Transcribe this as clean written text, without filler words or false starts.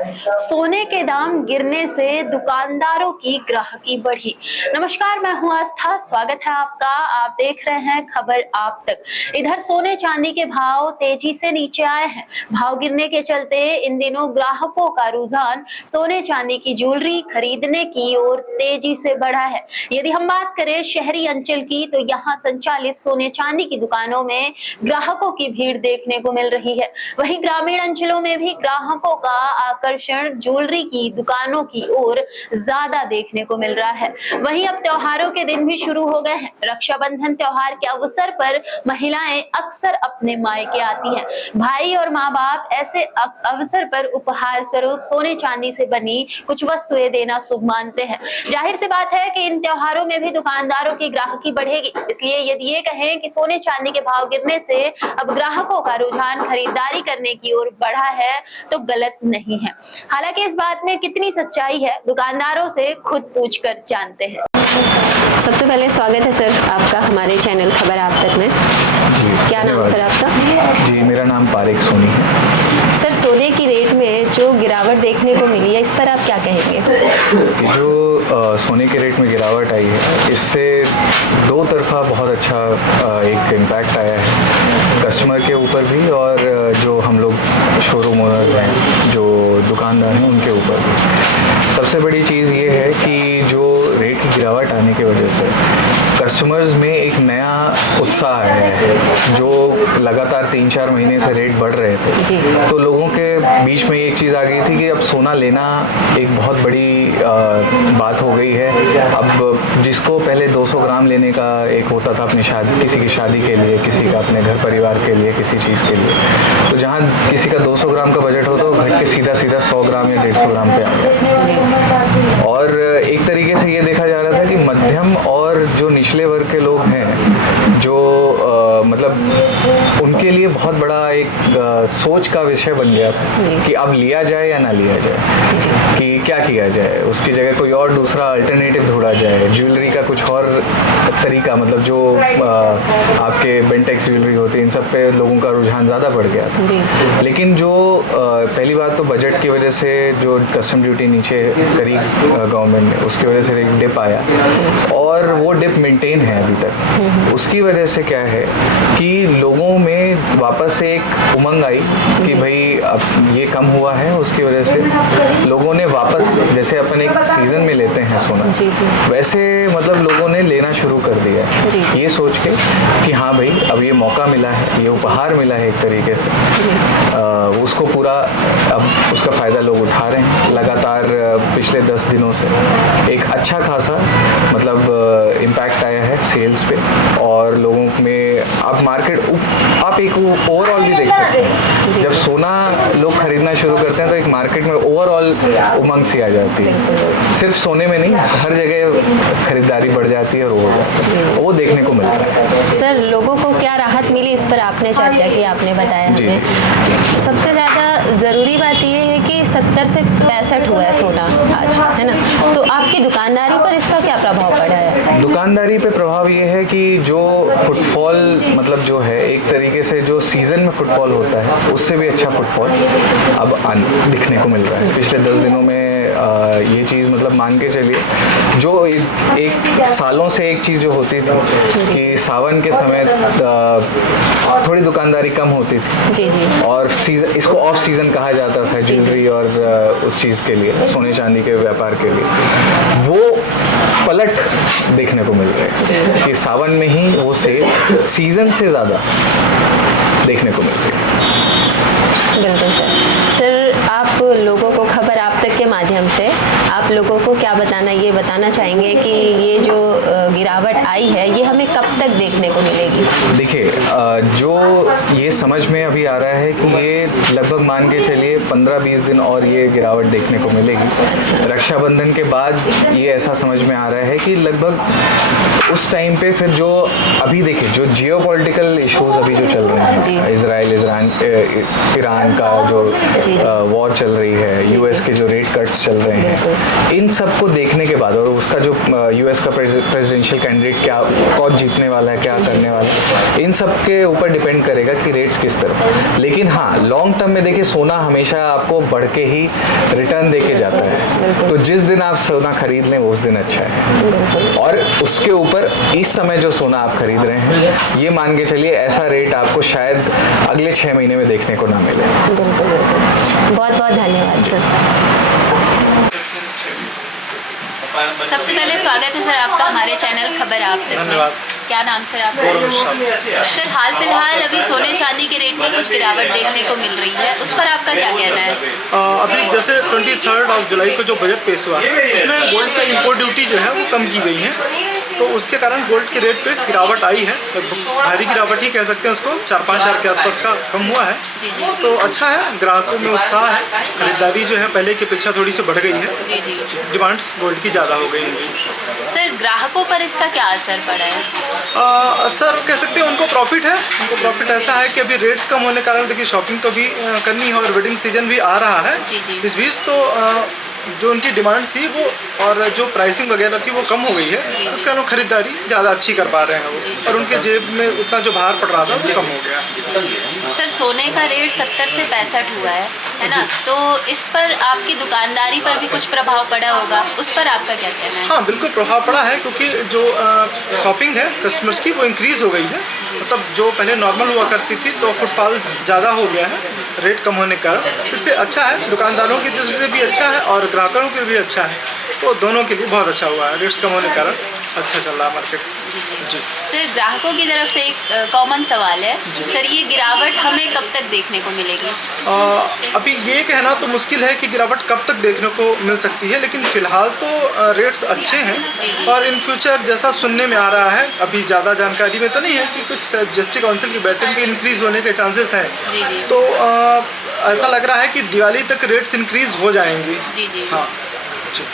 सोने के दाम गिरने से दुकानदारों की ग्राहकी बढ़ी। नमस्कार, मैं हूं आस्था, स्वागत है आपका। आप देख रहे हैं खबर आप तक। इधर सोने चांदी के भाव तेजी से नीचे आए हैं। भाव गिरने के चलते इन दिनों ग्राहकों का रुझान सोने चांदी की ज्वेलरी खरीदने की ओर तेजी से बढ़ा है। यदि हम बात करें शहरी अंचल की, तो यहाँ संचालित सोने चांदी की दुकानों में ग्राहकों की भीड़ देखने को मिल रही है। वहीं ग्रामीण अंचलों में भी ग्राहकों का आकर्षण ज्वेलरी की दुकानों की ओर ज्यादा देखने को मिल रहा है। वहीं अब त्योहारों के दिन भी शुरू हो गए हैं। रक्षाबंधन त्योहार के अवसर पर महिलाएं अक्सर अपने मायके आती हैं। भाई और माँ बाप ऐसे अवसर पर उपहार स्वरूप सोने चांदी से बनी कुछ वस्तुएं देना शुभ मानते हैं। जाहिर सी बात है कि इन त्योहारों में भी दुकानदारों की ग्राहकी बढ़ेगी। इसलिए यदि ये कहें कि सोने चांदी के भाव गिरने से अब ग्राहकों का रुझान खरीदारी करने की ओर बढ़ा है, तो गलत नहीं है। हालांकि इस बात में कितनी सच्चाई है, दुकानदारों से खुद पूछकर जानते हैं। सबसे पहले स्वागत है सर आपका हमारे चैनल खबर आप तक में। क्या नाम सर आपका? जी, मेरा नाम पारिक सोनी है। सर, सोने की रेट में जो गिरावट देखने को मिली है, इस पर आप क्या कहेंगे? जो सोने के रेट में गिरावट आई है, इससे दो तरफा बहुत अच्छा एक इम्पैक्ट आया है कस्टमर के ऊपर भी, और जो हम लोग शोरूम ओनर्स हैं, जो दुकानदार हैं, उनके ऊपर भी। सबसे बड़ी चीज़ ये है कि जो रेट की गिरावट आने की वजह से कस्टमर्स में एक नया उत्साह आया है। जो लगातार 3-4 महीने से रेट बढ़ रहे थे, तो लोगों के बीच में एक चीज़ आ गई थी कि अब सोना लेना एक बहुत बड़ी बात हो गई है। अब जिसको पहले 200 ग्राम लेने का एक होता था अपनी शादी, किसी की शादी के लिए, किसी का अपने घर परिवार के लिए, किसी चीज़ के लिए, तो जहाँ किसी का 200 ग्राम का बजट हो तो घट के सीधा 100 ग्राम या 150 ग्राम पे आ गया। और एक तरीके से ये देखा जा रहा था कि मध्यम और जो निचले वर्ग के लोग हैं, जो मतलब उनके लिए बहुत बड़ा एक सोच का विषय बन गया था कि अब लिया जाए या ना लिया जाए, कि क्या किया जाए, उसकी जगह कोई और दूसरा अल्टरनेटिव ढूंढा जाए, ज्वेलरी का कुछ और तरीका, मतलब जो आपके बेंटेक्स ज्वेलरी होती है, इन सब पे लोगों का रुझान ज़्यादा बढ़ गया था। लेकिन जो पहली बात तो बजट की वजह से जो कस्टम ड्यूटी नीचे करी गवर्नमेंट ने, उसकी वजह से एक डिप आया, और वो डिप मेंटेन है अभी तक। उसकी वजह से क्या है कि लोगों में वापस से एक उमंग आई कि भाई अब ये कम हुआ है। उसकी वजह से लोगों ने वापस, जैसे अपन एक सीजन में लेते हैं सोना, वैसे मतलब लोगों ने लेना शुरू कर दिया है, ये सोच के कि हाँ भाई अब ये मौका मिला है, ये उपहार मिला है एक तरीके से, उसको पूरा अब उसका फ़ायदा लोग उठा रहे हैं। लगातार पिछले 10 दिनों से एक अच्छा खासा मतलब इम्पैक्ट आया है सेल्स पे, और लोगों में अब मार्केट आप एक ओवरऑल भी देख सकते हैं। जब सोना लोग खरीदना शुरू करते हैं तो एक मार्केट में ओवरऑल उमंग सी आ जाती है। सिर्फ सोने में नहीं, हर जगह खरीदारी बढ़ जाती है और वो हो जाती है, वो देखने को मिलता है। सर, लोगों को क्या राहत मिली, इस पर आपने चर्चा की, आपने बताया हमें। सबसे ज़्यादा ज़रूरी बात ये है कि 70 से 65 हुआ है सोना आज, है ना? तो आपकी दुकानदारी पर इसका क्या प्रभाव पड़ा है? दुकानदारी पे प्रभाव ये है कि जो फुटफॉल मतलब जो है एक तरीके से जो सीज़न में फुटफॉल होता है, उससे भी अच्छा फुटफॉल अब दिखने को मिल रहा है। पिछले 10 दिनों में ये चीज़ मतलब मान के चलिए, जो एक सालों से एक चीज़ जो होती थी कि सावन के समय थोड़ी दुकानदारी कम होती थी, और सीजन, इसको ऑफ सीज़न कहा जाता था ज्वेलरी और उस चीज़ के लिए, सोने चांदी के व्यापार के लिए, वो पलट देखने को मिल रहा है कि सावन में ही वो सेल सीज़न से ज़्यादा देखने को मिल रही है। बिल्कुल सर, आप लोगों को खबर आप तक के माध्यम से आप लोगों को क्या ये बताना चाहेंगे कि ये जो गिरावट आई है, ये हमें कब तक देखने को मिलेगी? देखिए, जो ये समझ में अभी आ रहा है कि ये लगभग मान के चलिए 15-20 दिन और ये गिरावट देखने को मिलेगी। रक्षाबंधन के बाद ये ऐसा समझ में आ रहा है कि लगभग उस टाइम पे फिर जो अभी देखिए जो जियोपॉलिटिकल इश्यूज अभी जो चल रहे हैं, इजराइल ईरान का जो वॉर चल रही है, यूएस के जो रेट कट्स चल रहे हैं, इन सब को देखने के बाद और उसका जो यूएस का प्रेसिडेंशियल कैंडिडेट क्या, कौन जीतने वाला है, क्या करने वाला है, इन सब के ऊपर डिपेंड करेगा कि रेट्स किस तरफ। लेकिन हाँ, लॉन्ग टर्म में देखिए सोना हमेशा आपको बढ़ के ही रिटर्न देके जाता है। तो जिस दिन आप सोना खरीद लें उस दिन अच्छा है। और उसके ऊपर इस समय जो सोना आप खरीद रहे हैं, ये मान के चलिए ऐसा रेट आपको शायद अगले 6 महीने में देखने को ना मिले। बहुत बहुत धन्यवाद सर। सबसे पहले स्वागत है सर आपका हमारे चैनल खबर आप तक में। धन्यवाद। क्या नाम सर आपका? सर हाल फिलहाल अभी सोने चांदी के रेट में कुछ गिरावट देखने को मिल रही है, उस पर आपका क्या कहना है? अभी जैसे 23 जुलाई को जो बजट पेश हुआ है उसमें गोल्ड का इंपोर्ट ड्यूटी जो है वो कम की गई है, तो उसके कारण गोल्ड के रेट पे गिरावट आई है। भारी गिरावट ही कह सकते हैं उसको, 4-5 हज़ार के आसपास का कम हुआ है। तो अच्छा है, ग्राहकों में उत्साह है, खरीदारी जो है पहले की अपेक्षा थोड़ी सी बढ़ गई है, डिमांड्स गोल्ड की ज़्यादा हो गई है। सर ग्राहकों पर इसका क्या असर पड़ा है? असर कह सकते हैं उनको प्रॉफिट है। उनको प्रॉफिट ऐसा है कि अभी रेट्स कम होने के कारण देखिए शॉपिंग तो भी करनी है और वेडिंग सीजन भी आ रहा है इस बीच, तो जो उनकी डिमांड थी वो और जो प्राइसिंग वगैरह थी वो कम हो गई है, उस कारण खरीदारी ज़्यादा अच्छी कर पा रहे हैं वो, और उनके जेब में उतना जो भार पड़ रहा था वो कम हो गया। सर सोने का रेट 70 से 65 हुआ है ना, तो इस पर आपकी दुकानदारी पर भी कुछ प्रभाव पड़ा होगा, उस पर आपका क्या कहना है? हाँ बिल्कुल प्रभाव पड़ा है, क्योंकि जो शॉपिंग है कस्टमर्स की वो इंक्रीज़ हो गई है। मतलब जो पहले नॉर्मल हुआ करती थी तो फुटफॉल ज़्यादा हो गया है रेट कम होने के कारण, इसलिए अच्छा है, दुकानदारों की दृष्टि से भी अच्छा है और ग्राहकों के लिए भी अच्छा है, तो दोनों के लिए बहुत अच्छा हुआ है। रेट्स कम होने के कारण अच्छा चल रहा है मार्केट। जी सर ग्राहकों की तरफ से एक कॉमन सवाल है, सर ये गिरावट हमें कब तक देखने को मिलेगी? अभी ये कहना तो मुश्किल है कि गिरावट कब तक देखने को मिल सकती है, लेकिन फ़िलहाल तो रेट्स अच्छे हैं और इन फ्यूचर जैसा सुनने में आ रहा है, अभी ज़्यादा जानकारी में तो नहीं है कि कुछ जीएसटी काउंसिल की बैठक भी इंक्रीज़ होने के चांसेस हैं, तो ऐसा लग रहा है कि दिवाली तक रेट्स इंक्रीज़ हो जाएंगे। जी जी। हाँ जी।